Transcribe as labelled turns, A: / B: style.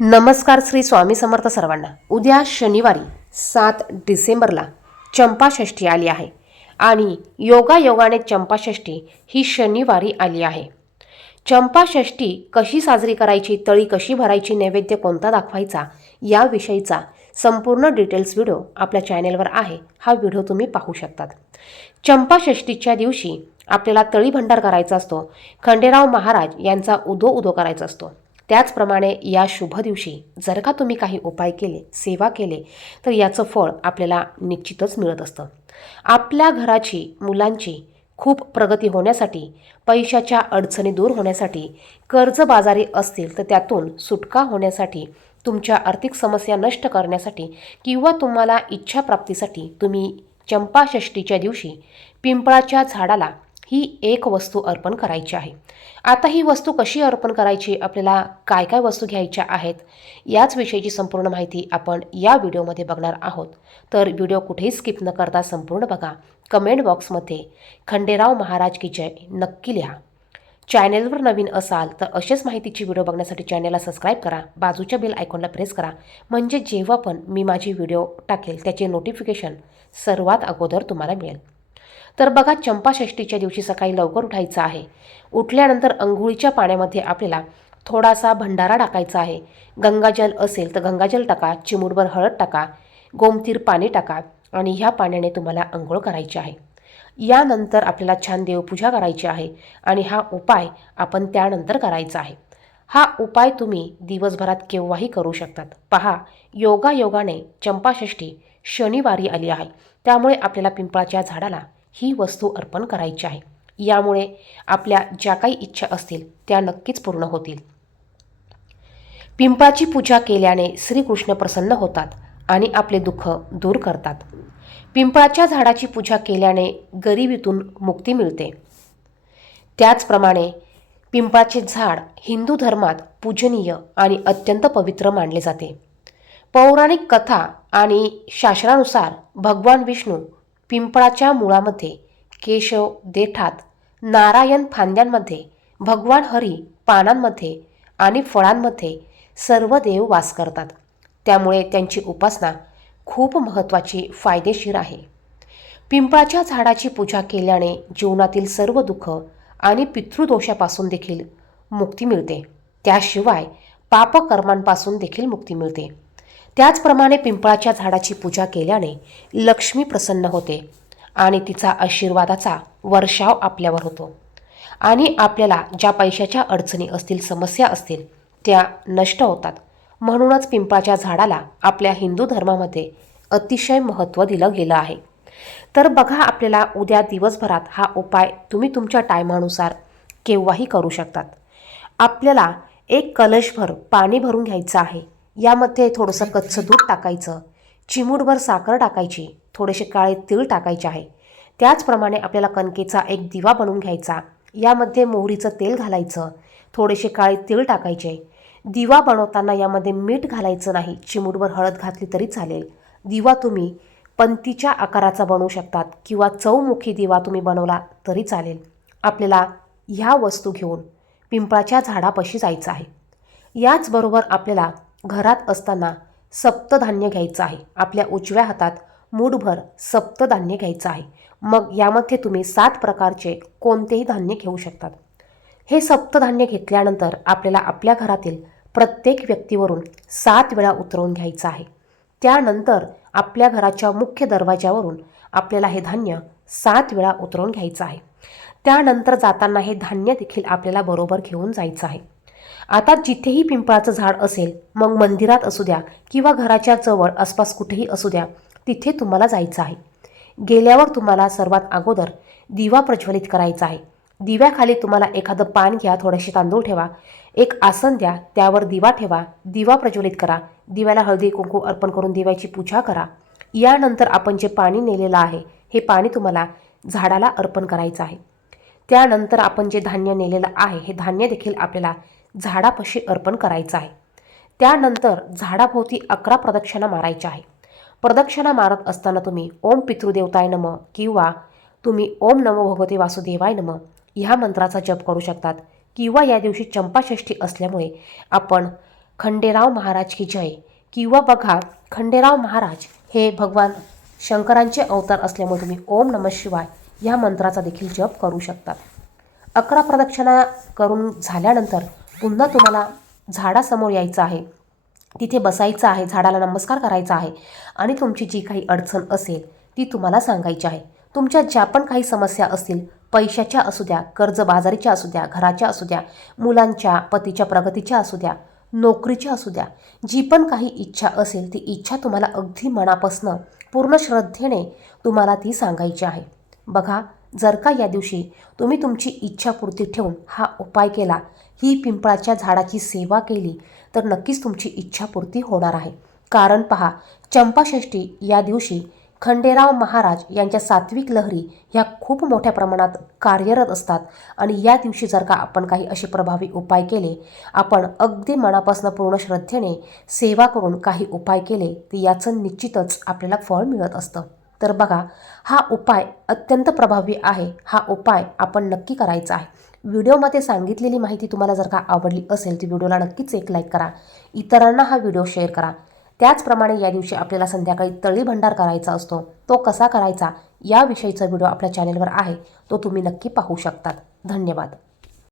A: नमस्कार श्री स्वामी समर्थ सर्वांना. उद्या शनिवारी सात डिसेंबरला चंपाषष्ठी आली आहे आणि योगायोगाने चंपाषष्ठी ही शनिवारी आली आहे. चंपाषष्ठी कशी साजरी करायची तळी कशी भरायची नैवेद्य कोणता दाखवायचा याविषयीचा संपूर्ण डिटेल्स व्हिडिओ आपल्या चॅनेलवर आहे. हा व्हिडिओ तुम्ही पाहू शकतात. चंपाषष्ठीच्या दिवशी आपल्याला तळी भंडार करायचा असतो. खंडेराव महाराज यांचा उदो उदो करायचा असतो. त्याचप्रमाणे या शुभ दिवशी जर का तुम्ही काही उपाय केले सेवा केले तर याचं फळ आपल्याला निश्चितच मिळत असतं. आपल्या घराची मुलांची खूप प्रगती होण्यासाठी पैशाच्या अडचणी दूर होण्यासाठी कर्जबाजारी असतील तर त्यातून सुटका होण्यासाठी तुमच्या आर्थिक समस्या नष्ट करण्यासाठी किंवा तुम्हाला इच्छाप्राप्तीसाठी तुम्ही चंपाषष्ठीच्या दिवशी पिंपळाच्या झाडाला ही एक वस्तू अर्पण करायची आहे. आता ही वस्तू कशी अर्पण करायची? आपल्याला काय काय वस्तू घ्यायच्या आहेत? याच विषयीची संपूर्ण माहिती आपण या व्हिडिओमध्ये बघणार आहोत. तर व्हिडिओ कुठेही स्किप न करता संपूर्ण बघा. कमेंट बॉक्समध्ये खंडेराव महाराज की जय नक्की लिहा. चॅनेलवर नवीन असाल तर असेच माहितीची व्हिडिओ बघण्यासाठी चॅनेलला सबस्क्राईब करा. बाजूच्या बेल आयकॉनला प्रेस करा. म्हणजे जेव्हा पण मी माझी व्हिडिओ टाकेल त्याचे नोटिफिकेशन सर्वात अगोदर तुम्हाला मिळेल. तर बघा चंपाषष्ठीच्या दिवशी सकाळी लवकर उठायचं आहे. उठल्यानंतर अंघोळीच्या पाण्यामध्ये आपल्याला थोडासा भंडारा टाकायचा आहे. गंगाजल असेल तर गंगाजल टाका चिमूटभर हळद टाका गोमतीर पाणी टाका आणि ह्या पाण्याने तुम्हाला अंघोळ करायची आहे. यानंतर आपल्याला छान देवपूजा करायची आहे आणि हा उपाय आपण त्यानंतर करायचा आहे. हा उपाय तुम्ही दिवसभरात केव्हाही करू शकतात. पहा योगायोगाने चंपाषष्ठी शनिवारी आली आहे. त्यामुळे आपल्याला पिंपळाच्या झाडाला ही वस्तू अर्पण करायची आहे. यामुळे आपल्या ज्या काही इच्छा असतील त्या नक्कीच पूर्ण होतील. पिंपाची पूजा केल्याने श्रीकृष्ण प्रसन्न होतात आणि आपले दुःख दूर करतात. पिंपळाच्या झाडाची पूजा केल्याने गरिबीतून मुक्ती मिळते. त्याचप्रमाणे पिंपळाचे झाड हिंदू धर्मात पूजनीय आणि अत्यंत पवित्र मानले जाते. पौराणिक कथा आणि शास्त्रानुसार भगवान विष्णू पिंपळाच्या मुळामध्ये केशव देठात नारायण फांद्यांमध्ये भगवान हरी पानांमध्ये आणि फळांमध्ये सर्व देव वास करतात. त्यामुळे त्यांची उपासना खूप महत्त्वाची फायदेशीर आहे. पिंपळाच्या झाडाची पूजा केल्याने जीवनातील सर्व दुःख आणि पितृदोषापासून देखील मुक्ती मिळते. त्याशिवाय पापकर्मांपासून देखील मुक्ती मिळते. त्याचप्रमाणे पिंपळाच्या झाडाची पूजा केल्याने लक्ष्मी प्रसन्न होते आणि तिचा आशीर्वादाचा वर्षाव आपल्यावर होतो. आणि आपल्याला ज्या पैशाच्या अडचणी असतील समस्या असतील त्या नष्ट होतात. म्हणूनच पिंपळाच्या झाडाला आपल्या हिंदू धर्मामध्ये अतिशय महत्त्व दिलं गेलं आहे. तर बघा आपल्याला उद्या दिवसभरात हा उपाय तुम्ही तुमच्या टायमानुसार केव्हाही करू शकतात. आपल्याला एक कलशभर पाणी भरून घ्यायचं आहे. यामध्ये थोडंसं कच्चं दूध टाकायचं. चिमूटभर साखर टाकायची. थोडेसे काळे तीळ टाकायचे आहे. त्याचप्रमाणे आपल्याला कणकेचा एक दिवा बनवून घ्यायचा. यामध्ये मोहरीचं तेल घालायचं. थोडेसे काळे तीळ टाकायचे. दिवा बनवताना यामध्ये मीठ घालायचं नाही. चिमूटभर हळद घातली तरी चालेल. दिवा तुम्ही पंतीच्या आकाराचा बनवू शकतात किंवा चौमुखी दिवा तुम्ही बनवला तरी चालेल. आपल्याला ह्या वस्तू घेऊन पिंपळाच्या झाडापाशी जायचं आहे. याचबरोबर आपल्याला घरात असताना सप्तधान्य घ्यायचं आहे. आपल्या उजव्या हातात मूठभर सप्तधान्य घ्यायचं आहे. मग यामध्ये तुम्ही सात प्रकारचे कोणतेही धान्य घेऊ शकतात. हे सप्तधान्य घेतल्यानंतर आपल्याला आपल्या घरातील प्रत्येक व्यक्तीवरून सात वेळा उतरवून घ्यायचं आहे. त्यानंतर आपल्या घराच्या मुख्य दरवाज्यावरून आपल्याला हे धान्य सात वेळा उतरवून घ्यायचं आहे. त्यानंतर जाताना हे धान्य देखील आपल्याला बरोबर घेऊन जायचं आहे. आता जिथेही पिंपळाचं झाड असेल मग मंदिरात असू द्या किंवा घराच्या जवळ आसपास कुठेही असू द्या तिथे तुम्हाला जायचं आहे. गेल्यावर तुम्हाला सर्वात अगोदर दिवा प्रज्वलित करायचा आहे. दिव्याखाली तुम्हाला एखादं पान घ्या थोडेसे तांदूळ ठेवा एक आसन द्या त्यावर दिवा ठेवा दिवा प्रज्वलित करा दिव्याला हळदी कुंकू अर्पण करून दिव्याची पूजा करा. यानंतर आपण जे पाणी नेलेलं आहे हे पाणी तुम्हाला झाडाला अर्पण करायचं आहे. त्यानंतर आपण जे धान्य नेलेलं आहे हे धान्य देखील आपल्याला झाडापाशी अर्पण करायचं आहे. त्यानंतर झाडाभोवती अकरा प्रदक्षिणा मारायच्या आहे. प्रदक्षिणा मारत असताना तुम्ही ओम पितृदेवताय नम किंवा तुम्ही ओम नमो भगवते वासुदेवाय नम ह्या मंत्राचा जप करू शकतात किंवा या दिवशी चंपाषष्ठी असल्यामुळे आपण खंडेराव महाराज की जय किंवा बघा खंडेराव महाराज हे भगवान शंकरांचे अवतार असल्यामुळे तुम्ही ओम नम शिवाय या मंत्राचा देखील जप करू शकतात. अकरा प्रदक्षिणा करून झाल्यानंतर पुन्हा तुम्हाला झाडासमोर यायचं आहे. तिथे बसायचं आहे झाडाला नमस्कार करायचा आहे आणि तुमची जी काही अडचण असेल ती तुम्हाला सांगायची आहे. तुमच्या ज्या पण काही समस्या असतील पैशाच्या असू द्या कर्जबाजारीच्या असू द्या घराच्या असू द्या मुलांच्या पतीच्या प्रगतीच्या असू द्या नोकरीच्या असू द्या जी पण काही इच्छा असेल ती इच्छा तुम्हाला अगदी मनापासनं पूर्ण श्रद्धेने तुम्हाला ती सांगायची आहे. बघा जर का या दिवशी तुम्ही तुमची इच्छापूर्ती ठेवून हा उपाय केला ही पिंपळाच्या झाडाची सेवा केली तर नक्कीच तुमची इच्छापूर्ती होणार आहे. कारण पहा चंपाषष्ठी या दिवशी खंडेराव महाराज यांच्या सात्विक लहरी ह्या खूप मोठ्या प्रमाणात कार्यरत असतात आणि या दिवशी जर का आपण काही असे प्रभावी उपाय केले आपण अगदी मनापासून पूर्ण श्रद्धेने सेवा करून काही उपाय केले तर याचं निश्चितच आपल्याला फळ मिळत असतं. तर बघा हा उपाय अत्यंत प्रभावी आहे. हा उपाय आपण नक्की करायचा आहे. व्हिडिओमध्ये सांगितलेली माहिती तुम्हाला जर का आवडली असेल तर व्हिडिओला नक्कीच एक लाईक करा. इतरांना हा व्हिडिओ शेअर करा. त्याचप्रमाणे या दिवशी आपल्याला संध्याकाळी तळी भंडार करायचा असतो. तो कसा करायचा? याविषयीचा व्हिडिओ आपल्या चॅनेलवर आहे. तो तुम्ही नक्की पाहू शकतात. धन्यवाद.